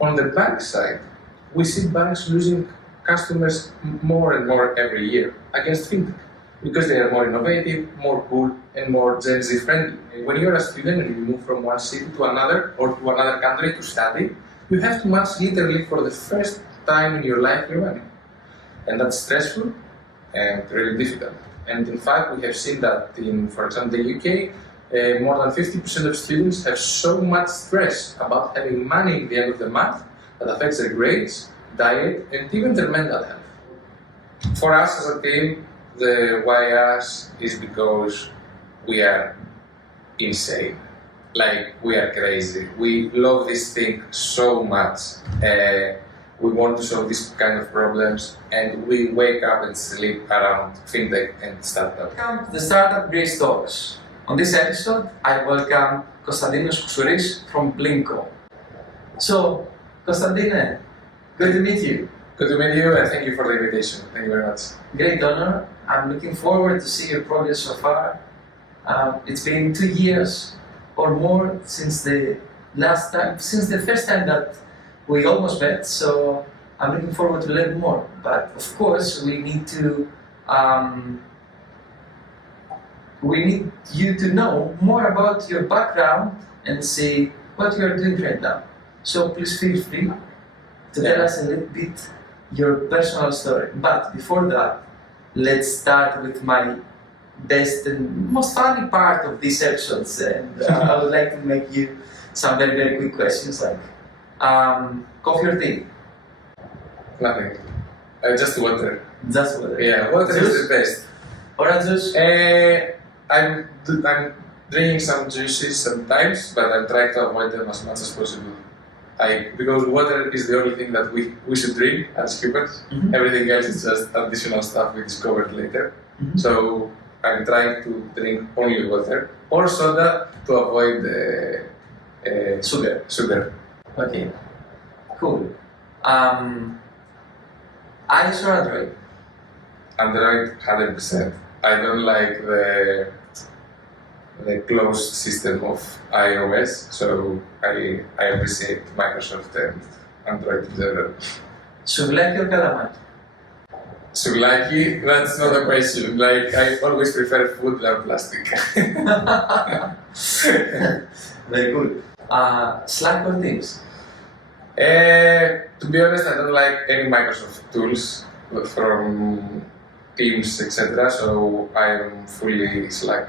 On the bank side, we see banks losing customers more and more every year against fintech because they are more innovative, more cool, and more Gen Z friendly. And when you're a student and you move from one city to another or to another country to study, you have to match literally for the first time in your life your money. And that's stressful and really difficult. And in fact, we have seen that in, for example, the UK, more than 50% of students have so much stress about having money at the end of the month that affects their grades, diet, and even their mental health. For us as a team, the why us is because we are insane. Like, we are crazy. We love this thing so much. We want to solve these kind of problems, and we wake up and sleep around fintech and startup. Welcome to the Startup Greece Talks. On this episode, I welcome Konstantinos Kousouris from BLINKO. So, Konstantine, good to meet you. Good to meet you, and thank you for the invitation. Thank you very much. Great honor. I'm looking forward to see your progress so far. It's been 2 years or more since the first time that we almost met, so I'm looking forward to learn more. But of course, we need you to know more about your background and see what you are doing right now. So please feel free to tell us a little bit your personal story. But before that, let's start with my best and most funny part of these episodes. And I would like to make you some very, very quick questions like, coffee or tea? Nothing. Just water. Just water. Yeah, water is the best. Orange juice? I'm drinking some juices sometimes, but I'm trying to avoid them as much as possible. Because water is the only thing that we should drink as humans. Mm-hmm. Everything else is just additional stuff we discovered later. Mm-hmm. So I'm trying to drink only water or soda to avoid sugar. Okay, cool. iOS or Android? Android 100%. I don't like the closed system of iOS, so I appreciate Microsoft and Android in general. Souvlaki or calamari? Souvlaki, that's not a question. Like, I always prefer food than plastic. Very good. Slack or Teams? To be honest, I don't like any Microsoft tools from Teams, etc. So I'm fully Slack.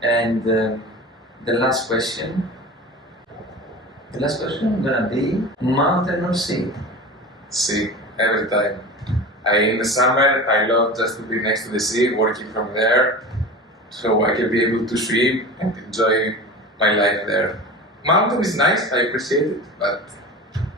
And the last question gonna be mountain or sea? Sea, every time. In the summer, I love just to be next to the sea, working from there, so I can be able to swim and enjoy my life there. Mountain is nice, I appreciate it, but...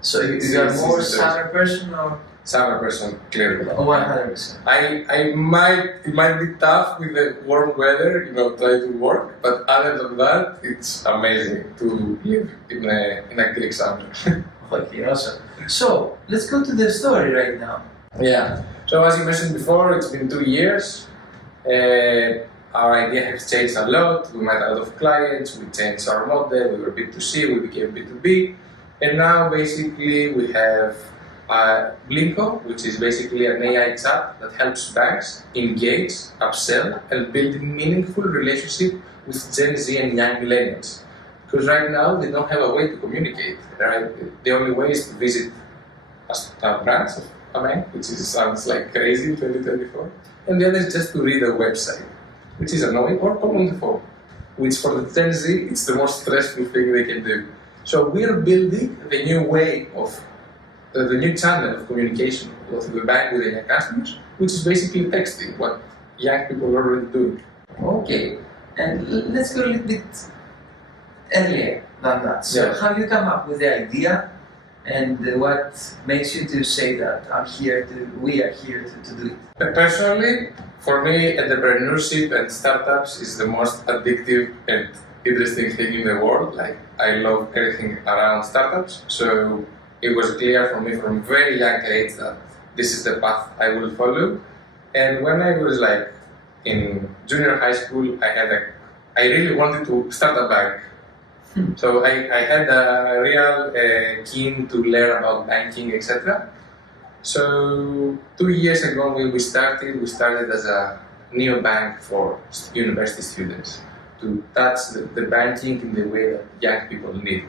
So you are more summer person or? Summer person, clearly. 100%. It might be tough with the warm weather, try to work, but other than that, it's amazing to live in a Greek summer. Okay, awesome. So, let's go to the story right now. Yeah, so as you mentioned before, it's been 2 years. Our idea has changed a lot. We met a lot of clients, we changed our model, we were B2C, we became B2B, and now basically we have BLINKO, which is basically an AI chat that helps banks engage, upsell, and build meaningful relationship with Gen Z and young millennials. Because right now they don't have a way to communicate. Right? The only way is to visit a branch of a bank, which sounds like crazy in 2024, and the other is just to read a website, which is annoying, or call on the phone, which for the Gen Z, it's the most stressful thing they can do. So we're building the new way of the new channel of communication of the bank with their customers, which is basically texting, what young people are already doing. Okay, and let's go a little bit earlier than that. So Yeah. how you come up with the idea and what makes you to say that we are here to do it? Personally, for me, entrepreneurship and startups is the most addictive and interesting thing in the world. Like, I love everything around startups, so it was clear for me from a very young age that this is the path I will follow. And when I was in junior high school, I really wanted to start a bank So I had a real keen to learn about banking, etc. So 2 years ago when we started as a neobank for university students to touch the banking in the way that young people need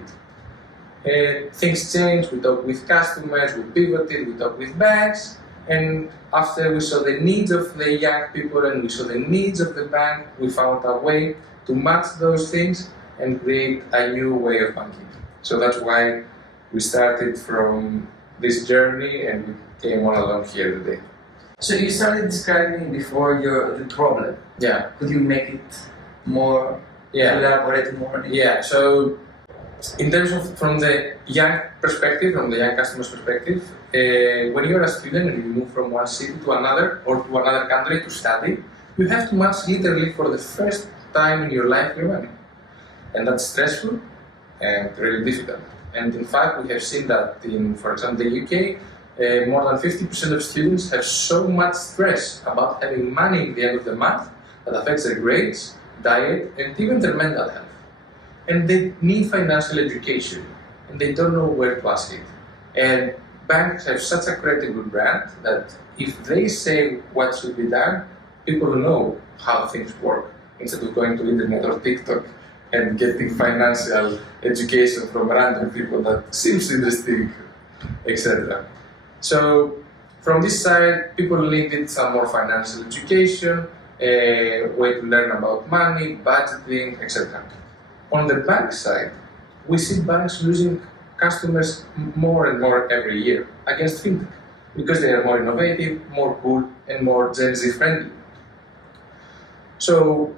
it. Things changed, we talked with customers, we pivoted, we talked with banks, and after we saw the needs of the young people and we saw the needs of the bank, we found a way to match those things and create a new way of banking. So that's why we started from this journey and we came all along here today. So you started describing before the problem. Yeah. Could you make it more, elaborate more on it? Yeah, so in terms of from the young perspective, from the young customer's perspective, when you're a student and you move from one city to another or to another country to study, you have to match literally for the first time in your life your money. And that's stressful and really difficult. And in fact, we have seen that in, for example, the UK, more than 50% of students have so much stress about having money at the end of the month that affects their grades, diet, and even their mental health. And they need financial education, and they don't know where to ask it. And banks have such a credible brand that if they say what should be done, people know how things work instead of going to internet or TikTok and getting financial education from random people that seems interesting, etc. So from this side, people needed some more financial education, a way to learn about money, budgeting, etc. On the bank side, we see banks losing customers more and more every year against fintech because they are more innovative, more cool, and more Gen Z friendly. So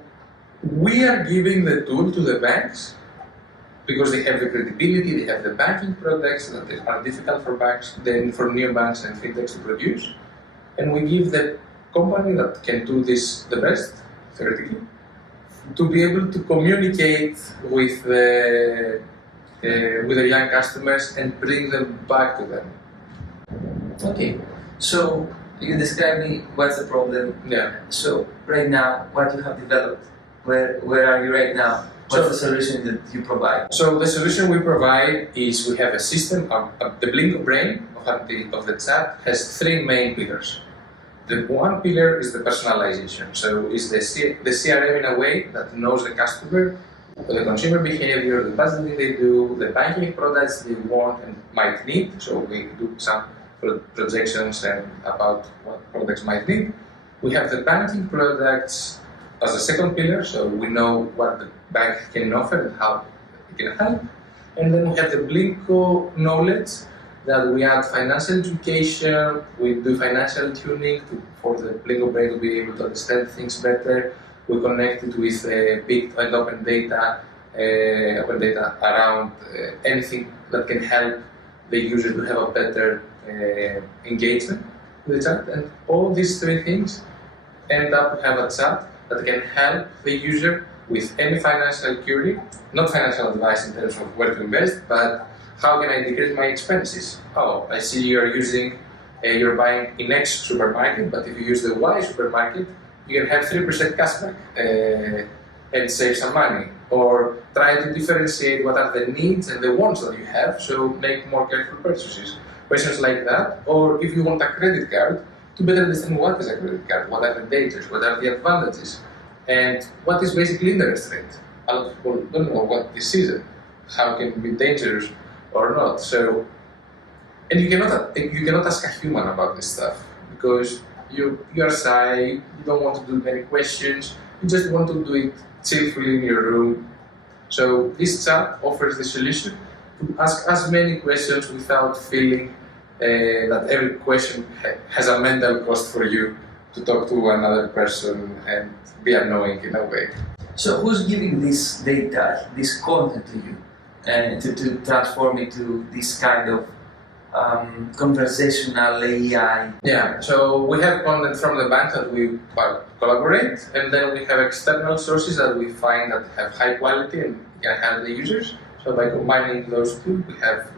we are giving the tool to the banks because they have the credibility, they have the banking products that are difficult for banks, then for neobanks and fintechs to produce. And we give the company that can do this the best, theoretically, to be able to communicate with the young customers and bring them back to them. Okay, so you describe me what's the problem. Yeah. So right now, what you have developed, where are you right now? What's the solution that you provide? So the solution we provide is we have a system, the BLINKO brain of the chat has three main pillars. The one pillar is the personalization, so it's the CRM in a way that knows the customer, the consumer behavior, the budgeting they do, the banking products they want and might need. So we do some projections and about what products might need. We have the banking products as a second pillar, so we know what the bank can offer and how it can help. And then we have the BLINKO knowledge that we add financial education, we do financial tuning for the BLINKO brain to be able to understand things better. We connect it with big and open data around anything that can help the user to have a better engagement with the chat. And all these three things end up to have a chat that can help the user with any financial query, not financial advice in terms of where to invest, but how can I decrease my expenses? Oh, I see you're buying in X supermarket, but if you use the Y supermarket, you can have 3% cashback and save some money. Or try to differentiate what are the needs and the wants that you have, so make more careful purchases. Questions like that. Or if you want a credit card, to better understand what is a credit card, what are the dangers, what are the advantages, and what is basically interest rate. A lot of people don't know what this is, how can it be dangerous or not. So, and you cannot ask a human about this stuff because you are shy, you don't want to do many questions, you just want to do it cheerfully in your room. So this chat offers the solution to ask as many questions without feeling that every question has a mental cost for you to talk to another person and be annoying in a way. So who's giving this data, this content to you, and to transform it to this kind of conversational AI? Yeah, so we have content from the bank that we collaborate, and then we have external sources that we find that have high quality and can help the users. So by combining those two, we have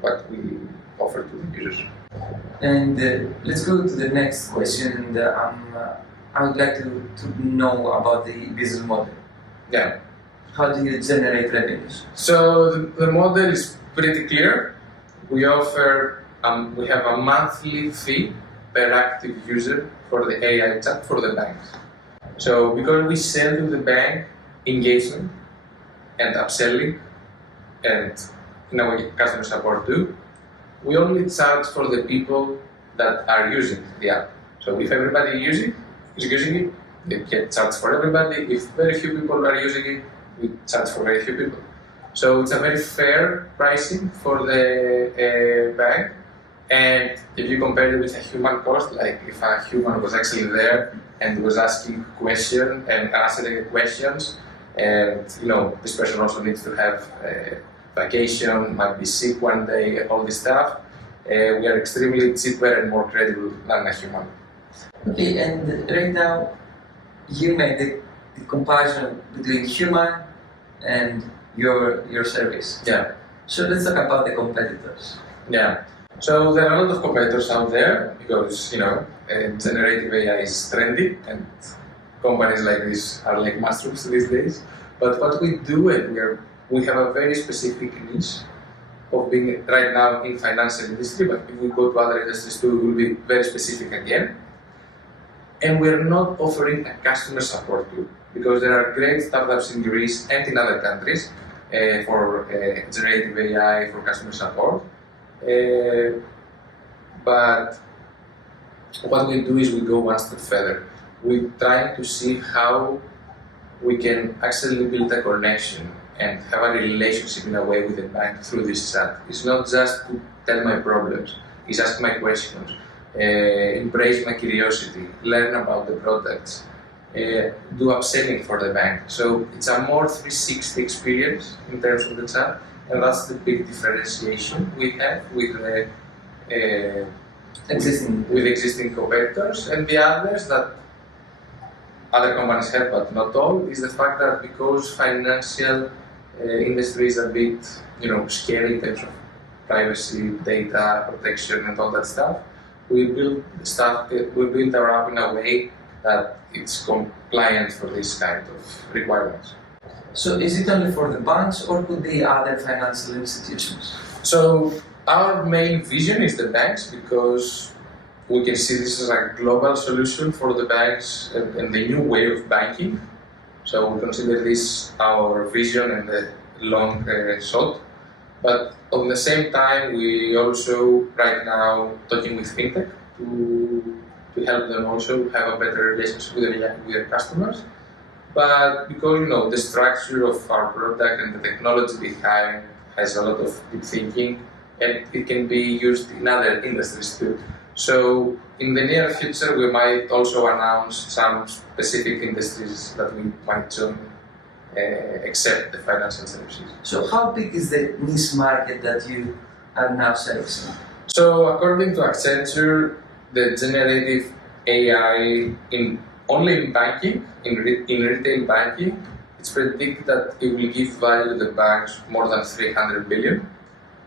what we offer to the users. And let's go to the next question. I would like to know about the business model. Yeah. how do you generate revenues? So the model is pretty clear. We offer, we have a monthly fee per active user for the AI chat for the banks. So because we sell to the bank engagement and upselling and in a way customer support too, we only charge for the people that are using the app. So if everybody is using it, they get charged for everybody. If very few people are using it, we charge for very few people. So it's a very fair pricing for the bank. And if you compare it with a human cost, like if a human was actually there and was asking questions and answering questions, and this person also needs to have a vacation, might be sick one day, all this stuff, we are extremely cheaper and more credible than a human. Okay, and right now you made the comparison between human and your service. Yeah. So let's talk about the competitors. Yeah. So there are a lot of competitors out there because generative AI is trendy and companies like this are like mushrooms these days. But what we do, and we have a very specific niche of being right now in financial industry, but if we go to other industries too, we will be very specific again. And we're not offering a customer support tool because there are great startups in Greece and in other countries for generative AI for customer support. But what we do is we go one step further. We try to see how we can actually build a connection and have a relationship in a way with the bank through this chat. It's not just to tell my problems, it's ask my questions, embrace my curiosity, learn about the products, do upselling for the bank. So it's a more 360 experience in terms of the chat, and that's the big differentiation we have with existing competitors. And the others that other companies have, but not all, is the fact that because financial industry is a bit, scary in terms of privacy, data protection, and all that stuff, we build our app in a way that it's compliant for this kind of requirements. So is it only for the banks or could be other financial institutions? So our main vision is the banks because we can see this as a global solution for the banks and the new way of banking. So we consider this our vision and the long shot. But at the same time, we also right now talking with fintech to help them also have a better relationship with their customers. But because the structure of our product and the technology behind has a lot of deep thinking, and it can be used in other industries too. So in the near future, we might also announce some specific industries that we might join, except the financial services. So how big is the niche market that you are now servicing? So according to Accenture, the generative AI only in banking, in retail banking, it's predicted that it will give value to the banks more than 300 billion.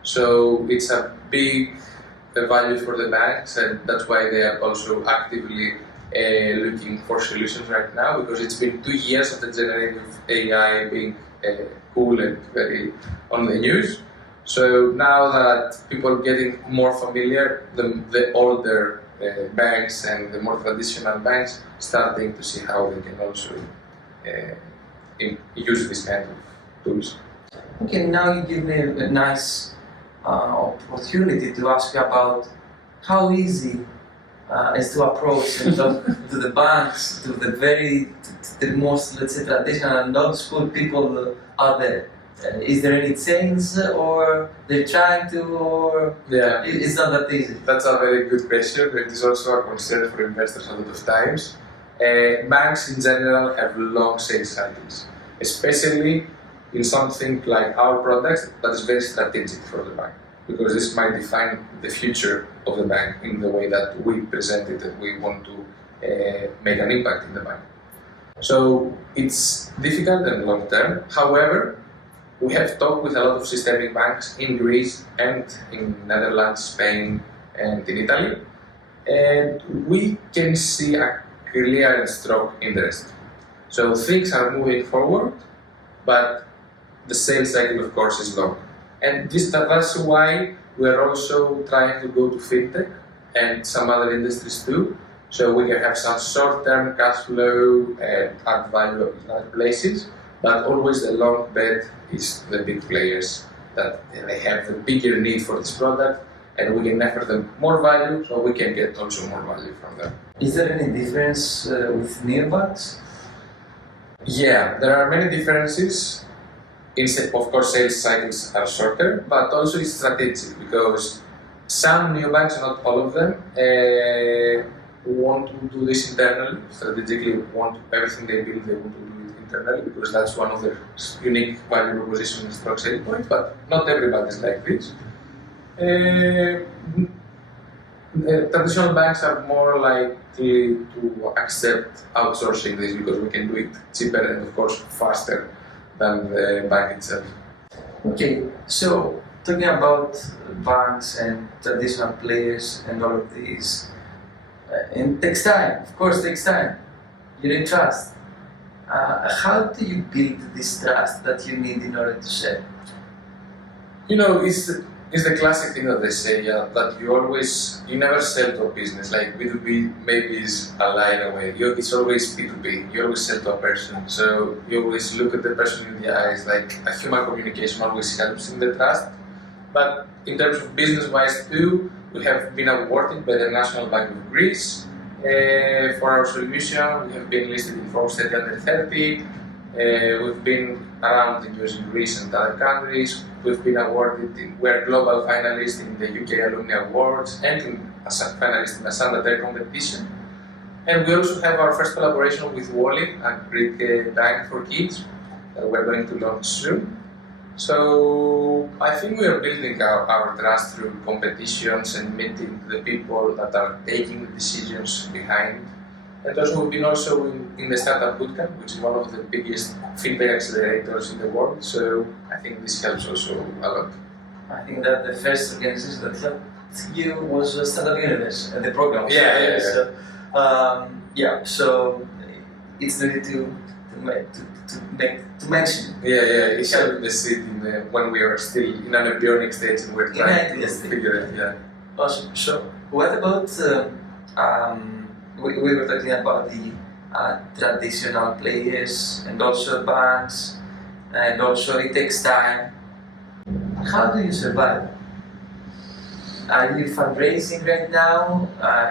So it's a big value for the banks, and that's why they are also actively looking for solutions right now, because it's been 2 years of the generative AI being cool and very on the news. So now that people are getting more familiar, the older banks and the more traditional banks starting to see how they can also use this kind of tools. Okay, now you give me a nice opportunity to ask you about how easy is to approach and talk to the banks, to the most, let's say, traditional and old school people out there. Is there any change, or they're trying to, or it's not that easy? That's a very good question. It is also a concern for investors a lot of times. Banks in general have long sales cycles, especially in something like our products that is very strategic for the bank, because this might define the future of the bank in the way that we present it and we want to make an impact in the bank. So it's difficult and long term. However, we have talked with a lot of systemic banks in Greece and in Netherlands, Spain, and in Italy, and we can see a clear and strong interest. So things are moving forward, but the sales cycle, of course, is long. And that's why we are also trying to go to fintech and some other industries too, so we can have some short-term cash flow and add value in other places, but always the long bet is the big players that they have the bigger need for this product, and we can offer them more value, so we can get also more value from them. Is there any difference with neobanks? Yeah, there are many differences. Of course, sales cycles are shorter, but also it's strategic because some neobanks, not all of them, want to do this internally, strategically want everything they build, they want to do it internally because that's one of their unique value proposition and strong selling point, but not everybody is like this. Traditional banks are more likely to accept outsourcing this because we can do it cheaper and of course faster than the bank itself. Okay, so talking about banks and traditional players and all of these, it takes time, of course, takes time. You need trust. How do you build this trust that you need in order to sell? You know, it's the classic thing that they say, yeah, that you never sell to a business. Like B2B maybe is a line away. It's always B2B. You always sell to a person. So you always look at the person in the eyes. Like a human communication always helps in the trust. But in terms of business-wise too, we have been awarded by the National Bank of Greece for our solution. We have been listed in Forbes 30 under 30. We've been around in US, Greece and other countries. We've been awarded, we're global finalists in the UK Alumni Awards and as a finalist in the Santander competition. And we also have our first collaboration with Wally, a Greek bank for kids that we're going to launch soon. So I think we are building our trust through competitions and meeting the people that are taking the decisions behind. And also we've been also in the Startup Bootcamp, which is one of the biggest fintech accelerators in the world. So I think this helps also a lot. I think that the first organization that helped you was Startup Universe and the program. Yeah. So it's the to mention. Yeah. It helped the seed when we were still in an embryonic stage and we're trying to figure it. Yeah. Awesome. So what about? We were talking about the traditional players and also banks, and also it takes time. How do you survive? Are you fundraising right now?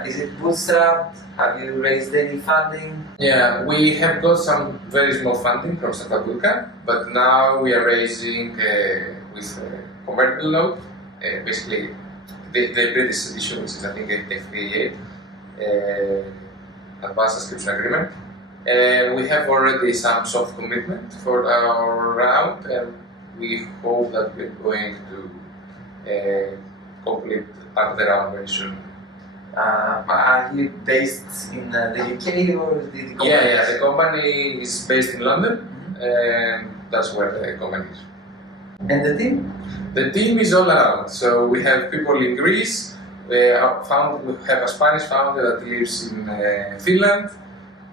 Is it bootstrapped? Have you raised any funding? Yeah, we have got some very small funding from Startup Bootcamp, but now we are raising with convertible note, basically the British edition, which is I think F38. Advanced subscription agreement, and we have already some soft commitment for our round, and we hope that we're going to complete the round very soon. Are you based in the UK or the company? Yeah, the company is based in London, and that's where the company is. And the team? The team is all around, so we have people in Greece. We have a Spanish founder that lives in Finland.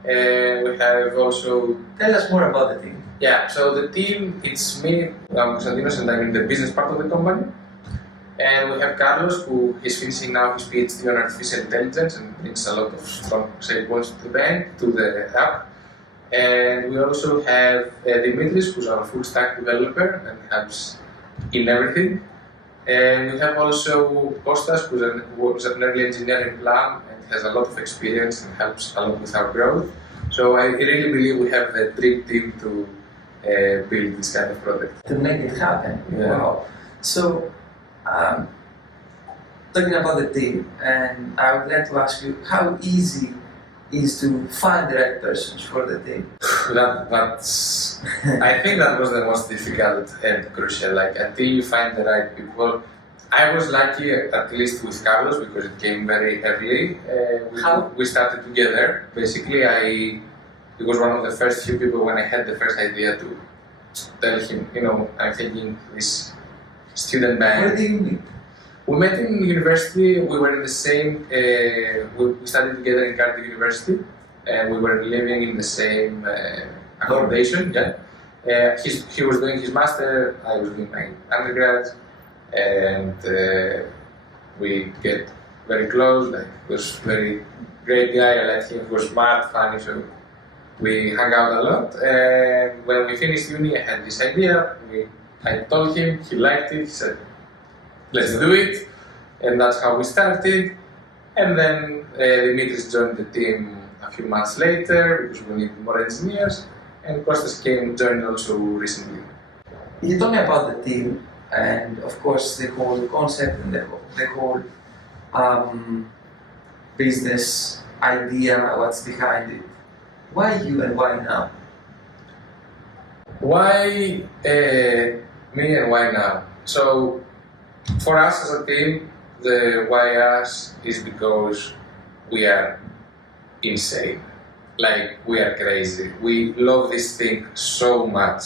We have also... Tell us more about the team. Yeah, so the team, it's me, I'm Konstantinos, and I'm in the business part of the company. And we have Carlos, who is finishing now his PhD on artificial intelligence and brings a lot of strong sales points to the app. And we also have Dimitris, who's our full stack developer and helps in everything. And we have also Kostas, who's an early engineer in Plan and has a lot of experience and helps a lot with our growth. So I really believe we have the dream team to build this kind of product. To make it happen. Yeah. Wow. So, talking about the team, and I would like to ask you, how easy is to find the right persons for the team? I think that was the most difficult and crucial. Like until you find the right people, I was lucky at least with Carlos because it came very early. We started together. Basically, he was one of the first few people when I had the first idea to tell him, I'm thinking this student band. Where did you meet? We met in university. We were in the same. We studied together in Cardiff University, and we were living in the same accommodation. Yeah, He was doing his master, I was doing my undergrad, and we get very close. Like, he was a very great guy. I liked him. He was smart, funny, so we hung out a lot. And when we finished uni, I had this idea. I told him, he liked it. He said, "Let's do it," and that's how we started. And then Dimitris joined the team a few months later because we needed more engineers, and Kostas joined also recently. You told me about the team and of course the whole concept and the whole business idea, what's behind it. Why you and why now? Why me and why now? So for us as a team, the why us is because we are insane. Like, we are crazy. We love this thing so much.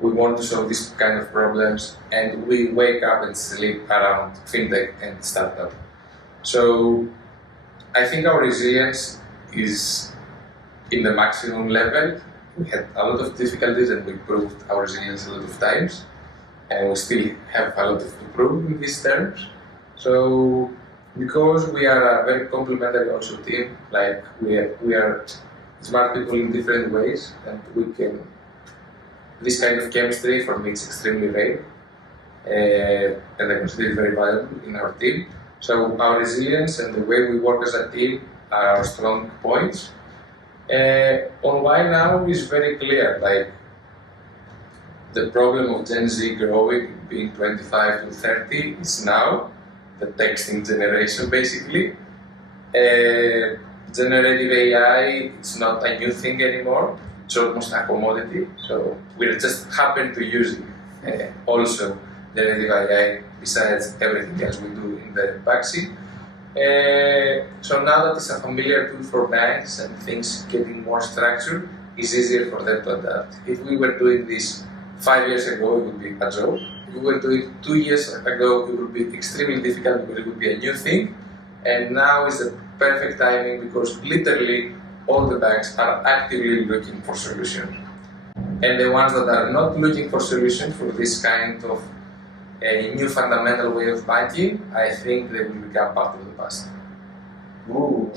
We want to solve these kind of problems, and we wake up and sleep around fintech and startup. So I think our resilience is in the maximum level. We had a lot of difficulties and we proved our resilience a lot of times, and we still have a lot to prove in these terms. So because we are a very complementary also team, like we are smart people in different ways, and we can, this kind of chemistry for me is extremely rare, and I consider it very valuable in our team. So our resilience and the way we work as a team are our strong points. On why now is very clear. Like, the problem of Gen Z growing, being 25 to 30, is now the texting generation, basically. Generative AI, it's not a new thing anymore. It's almost a commodity. So we just happen to use it. Also, generative AI, besides everything else we do in the backseat. So now that it's a familiar tool for banks and things getting more structured, it's easier for them to adapt. If we were doing this 5 years ago, it would be a joke. If we were doing it 2 years ago, it would be extremely difficult because it would be a new thing. And now is the perfect timing because literally all the banks are actively looking for solutions. And the ones that are not looking for solutions for this kind of a new fundamental way of banking, I think they will become part of the past. Ooh,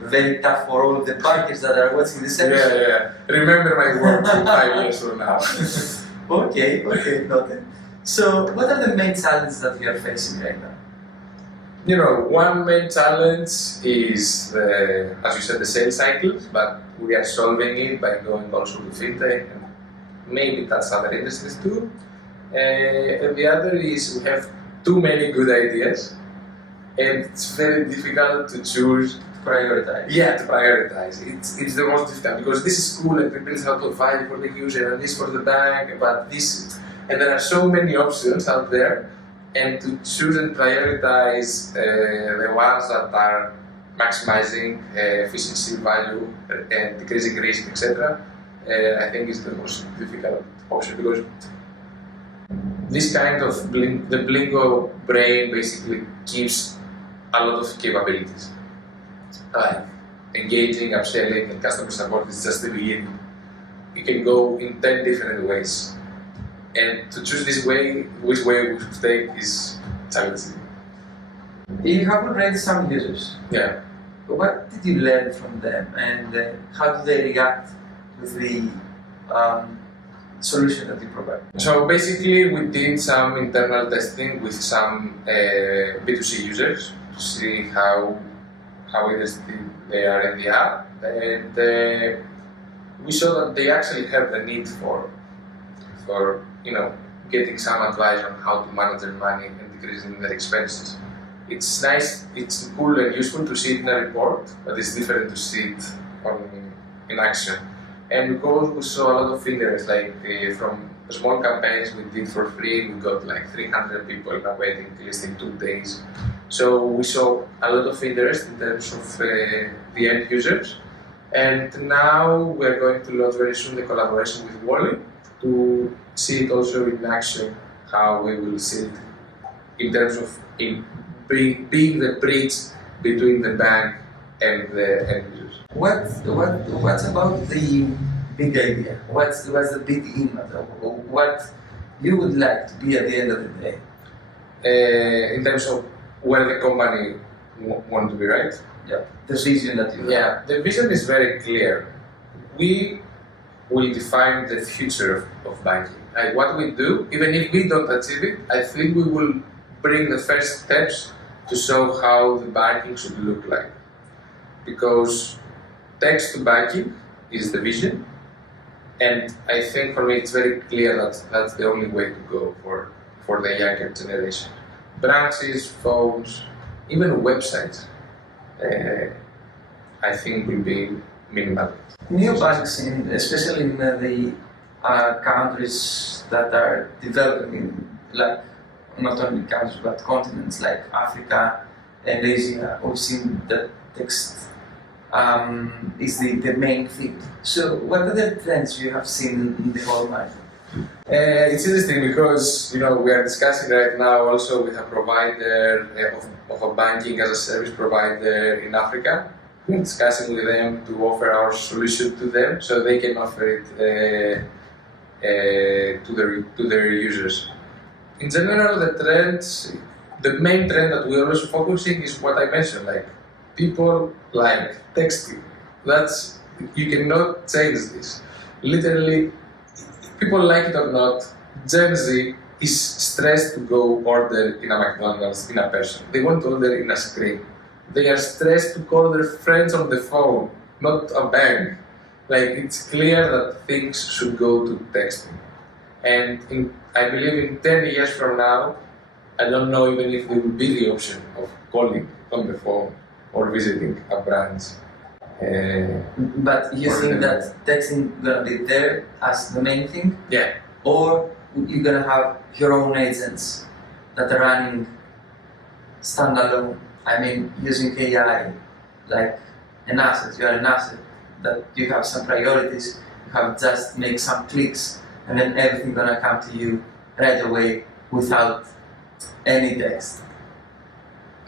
very tough for all the bankers that are watching this episode. Yeah. Remember my words in 5 years from now. Okay, noted. So, what are the main challenges that we are facing right now? You know, one main challenge is, as you said, the sales cycles, but we are solving it by going also to fintech and maybe that's other industries too. And the other is we have too many good ideas, and it's very difficult to choose. Prioritize. Yeah, to prioritize. It's the most difficult because this is cool and it brings out of value for the user and this for the bank, but this, and there are so many options out there, and to choose and prioritize the ones that are maximizing efficiency, value, and decreasing risk, etc. I think is the most difficult option because this kind of the BLINKO brain basically gives a lot of capabilities. Like engaging, upselling, and customer support is just the beginning. You can go in 10 different ways. And to choose this way, which way we should take is challenging. You have already some users. Yeah. What did you learn from them and how do they react with the solution that you provide? So basically we did some internal testing with some B2C users to see how interested they are in the app, and we saw that they actually have the need for getting some advice on how to manage their money and decreasing their expenses. It's nice, it's cool and useful to see it in a report, but it's different to see it in action. And because we saw a lot of interest, like from small campaigns we did for free, we got like 300 people on a waiting list in 2 days. So we saw a lot of interest in terms of the end users. And now we're going to launch very soon the collaboration with Wally to see it also in action, how we will see it in terms of being the bridge between the bank and the end users. What's about the big idea? What's the big aim? What you would like to be at the end of the day? In terms of where the company want to be, right? Yeah, the vision that you have. Yeah, the vision is very clear. We will define the future of banking. Like what we do, even if we don't achieve it, I think we will bring the first steps to show how the banking should look like. Because text to banking is the vision, and I think for me it's very clear that that's the only way to go for the younger generation. Branches, phones, even websites, I think will be minimal. Neobanks, especially in the countries that are developing, like not only countries but continents like Africa and Asia, we've seen that text is the main thing. So, what other trends you have seen in the whole market? It's interesting because we are discussing right now also with a provider of a banking as a service provider in Africa. We're discussing with them to offer our solution to them so they can offer it to their users. In general, the main trend that we're also focusing is what I mentioned, like people like texting. You cannot change this. Literally, people like it or not, Gen Z is stressed to go order in a McDonald's in a person. They want to order in a screen. They are stressed to call their friends on the phone, not a bank. Like it's clear that things should go to texting. And I believe in 10 years from now, I don't know even if there will be the option of calling on the phone or visiting a branch. But you think that texting gonna be there as the main thing? Yeah. Or you're gonna have your own agents that are running standalone? I mean, using AI like an asset. You are an asset that you have some priorities. You have just make some clicks, and then everything gonna come to you right away without any text.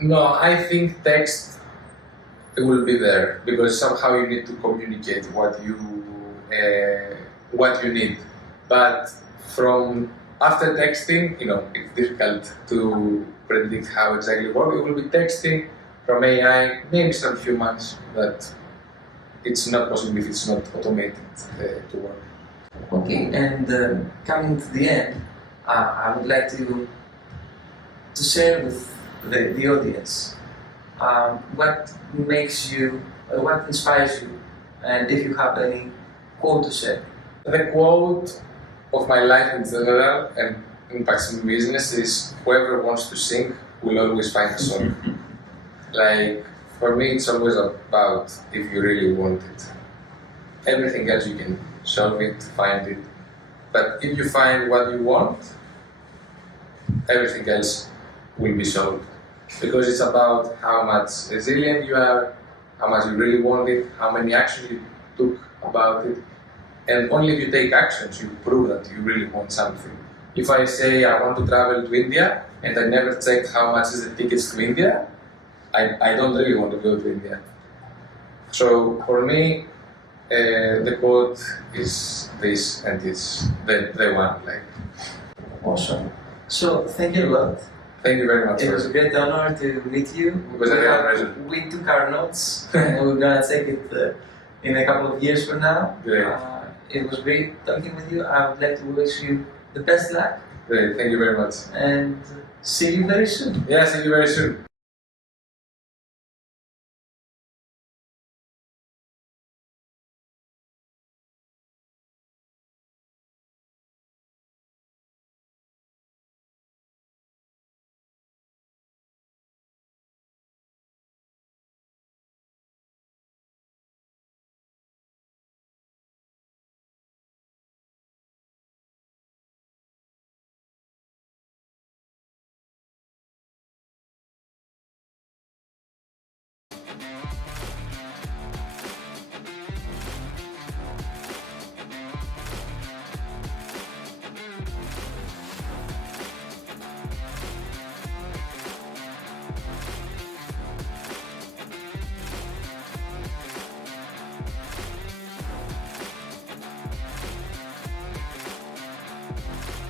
No, I think text will be there because somehow you need to communicate what you need. But from after texting, it's difficult to predict how exactly what it will be texting from AI, maybe some humans, but it's not possible if it's not automated to work. Okay, and coming to the end, I would like to share with the audience what makes you, what inspires you, and if you have any quote to share. The quote of my life in general and impacts in business is whoever wants to sing will always find a song. Like for me, it's always about if you really want it. Everything else you can solve it, find it. But if you find what you want, everything else will be solved. Because it's about how much resilient you are, how much you really want it, how many actions you took about it. And only if you take actions, you prove that you really want something. If I say I want to travel to India and I never checked how much is the tickets to India, I don't really want to go to India. So for me, the quote is this, and it's the one. Like. Awesome. So thank you a lot. Thank you very much. It was a great honor to meet you. It was a real pleasure. We took our notes and we're gonna take it in a couple of years from now. Great. It was great talking with you. I would like to wish you the best luck. Great, thank you very much. And see you very soon. Yeah, see you very soon.